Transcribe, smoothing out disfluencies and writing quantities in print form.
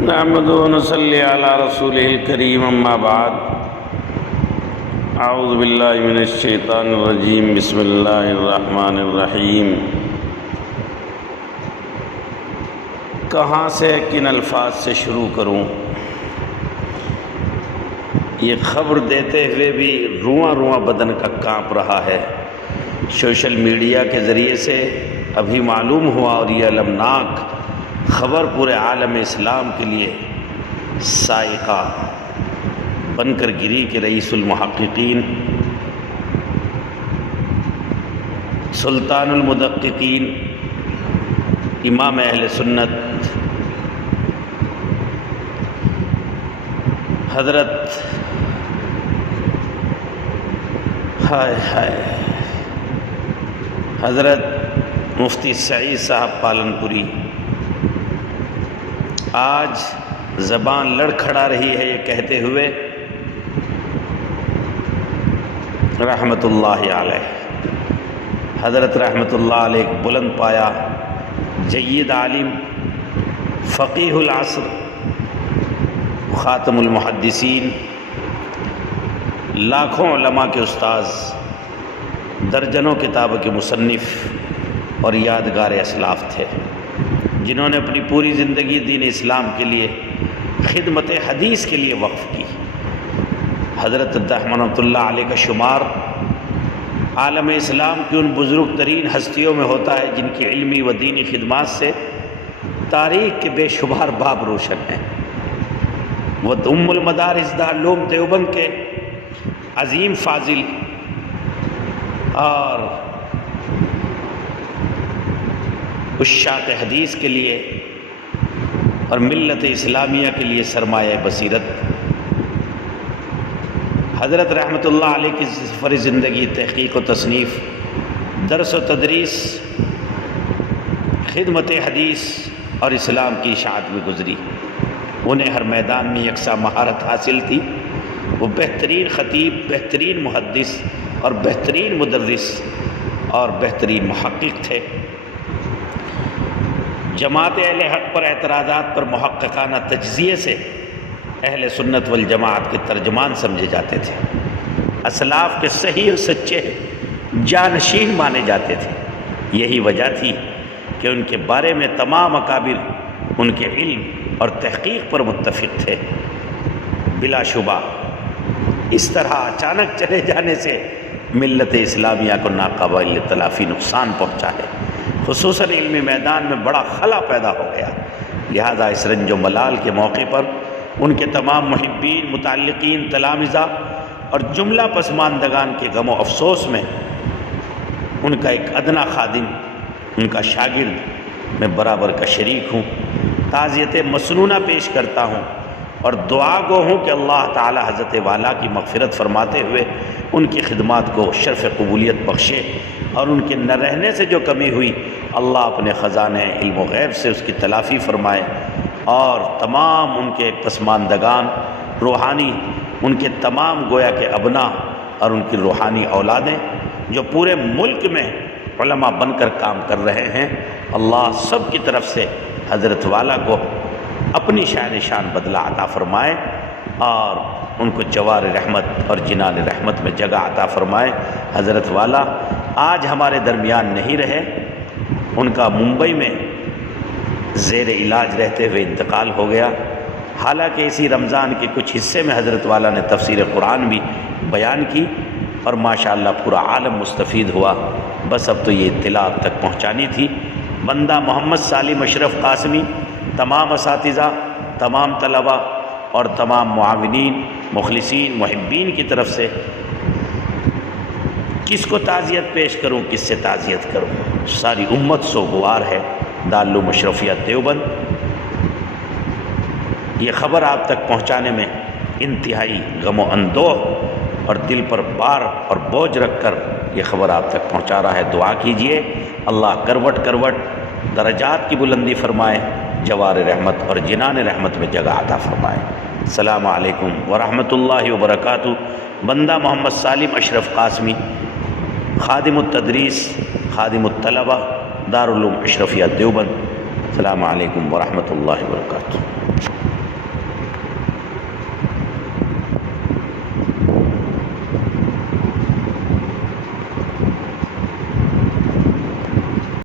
نحمد و نصلی علی رسولہ الکریم اما بعد اعوذ باللہ من الشیطان الرجیم بسم اللہ الرحمن الرحیم۔ کہاں سے کن الفاظ سے شروع کروں؟ یہ خبر دیتے ہوئے بھی رواں رواں بدن کا کانپ رہا ہے۔ سوشل میڈیا کے ذریعے سے ابھی معلوم ہوا اور یہ المناک خبر پورے عالم اسلام کے لیے صاعقہ بن کر گری کہ رئیس المحققین سلطان المدققین امام اہل سنت حضرت حضرت مفتی سعید صاحب پالنپوری آج زبان لڑکھڑا رہی ہے یہ کہتے ہوئے رحمت اللہ علیہ، حضرت رحمت اللہ علیہ ایک بلند پایا جید عالم فقیہ العصر خاتم المحدثین، لاکھوں علماء کے استاذ، درجنوں کتابوں کے مصنف اور یادگار اسلاف تھے، جنہوں نے اپنی پوری زندگی دین اسلام کے لیے خدمت حدیث کے لیے وقف کی۔ حضرت رحمت اللہ علیہ کا شمار عالم اسلام کی ان بزرگ ترین ہستیوں میں ہوتا ہے جن کی علمی و دینی خدمات سے تاریخ کے بے شمار باب روشن ہیں۔ وہ ام المدارس دارالعلوم دیوبند کے عظیم فاضل اور عشاق حدیث کے لیے اور ملت اسلامیہ کے لیے سرمایہ بصیرت، حضرت رحمت اللہ علیہ کی سفر زندگی تحقیق و تصنیف، درس و تدریس، خدمت حدیث اور اسلام کی اشاعت میں گزری۔ انہیں ہر میدان میں یکساں مہارت حاصل تھی۔ وہ بہترین خطیب، بہترین محدث اور بہترین مدرس اور بہترین محقق تھے۔ جماعت اہل حق پر اعتراضات پر محققانہ تجزیے سے اہل سنت والجماعت کے ترجمان سمجھے جاتے تھے، اسلاف کے صحیح اور سچے جانشین مانے جاتے تھے۔ یہی وجہ تھی کہ ان کے بارے میں تمام اکابر ان کے علم اور تحقیق پر متفق تھے۔ بلا شبہ اس طرح اچانک چلے جانے سے ملت اسلامیہ کو ناقابل تلافی نقصان پہنچا ہے، خصوصاً علمی میدان میں بڑا خلا پیدا ہو گیا۔ لہذا اس رنج و ملال کے موقع پر ان کے تمام محبین، متعلقین، تلامذہ اور جملہ پسماندگان کے غم و افسوس میں ان کا ایک ادنا خادم، ان کا شاگرد میں برابر کا شریک ہوں۔ تعزیت مسنونہ پیش کرتا ہوں اور دعا گو ہوں کہ اللہ تعالی حضرت والا کی مغفرت فرماتے ہوئے ان کی خدمات کو شرف قبولیت بخشے، اور ان کے نہ رہنے سے جو کمی ہوئی اللہ اپنے خزانے علم و غیب سے اس کی تلافی فرمائے، اور تمام ان کے پسماندگان روحانی، ان کے تمام گویا کے ابناء اور ان کی روحانی اولادیں جو پورے ملک میں علماء بن کر کام کر رہے ہیں، اللہ سب کی طرف سے حضرت والا کو اپنی شان بدلہ عطا فرمائے اور ان کو جوار رحمت اور جنان رحمت میں جگہ عطا فرمائے۔ حضرت والا آج ہمارے درمیان نہیں رہے، ان کا ممبئی میں زیر علاج رہتے ہوئے انتقال ہو گیا۔ حالانکہ اسی رمضان کے کچھ حصے میں حضرت والا نے تفسیر قرآن بھی بیان کی اور ماشاءاللہ پورا عالم مستفید ہوا۔ بس اب تو یہ اطلاع اب تک پہنچانی تھی۔ بندہ محمد سالم اشرف قاسمی، تمام اساتذہ، تمام طلبہ اور تمام معاونین، مخلصین، محبین کی طرف سے کس کو تعزیت پیش کروں، کس سے تعزیت کروں؟ ساری امت سوگوار ہے۔ دارالعلوم اشرفیہ دیوبند یہ خبر آپ تک پہنچانے میں انتہائی غم و اندوہ اور دل پر بار اور بوجھ رکھ کر یہ خبر آپ تک پہنچا رہا ہے۔ دعا کیجئے اللہ کروٹ کروٹ درجات کی بلندی فرمائے، جوار رحمت اور جنان رحمت میں جگہ عطا فرمائے۔ السلام علیکم ورحمۃ اللہ وبرکاتہ۔ بندہ محمد سالم اشرف قاسمی، خادم التدریس، خادم الطلبہ، دارالعلوم اشرفیہ دیوبند۔ السلام علیکم ورحمۃ اللہ وبرکاتہ۔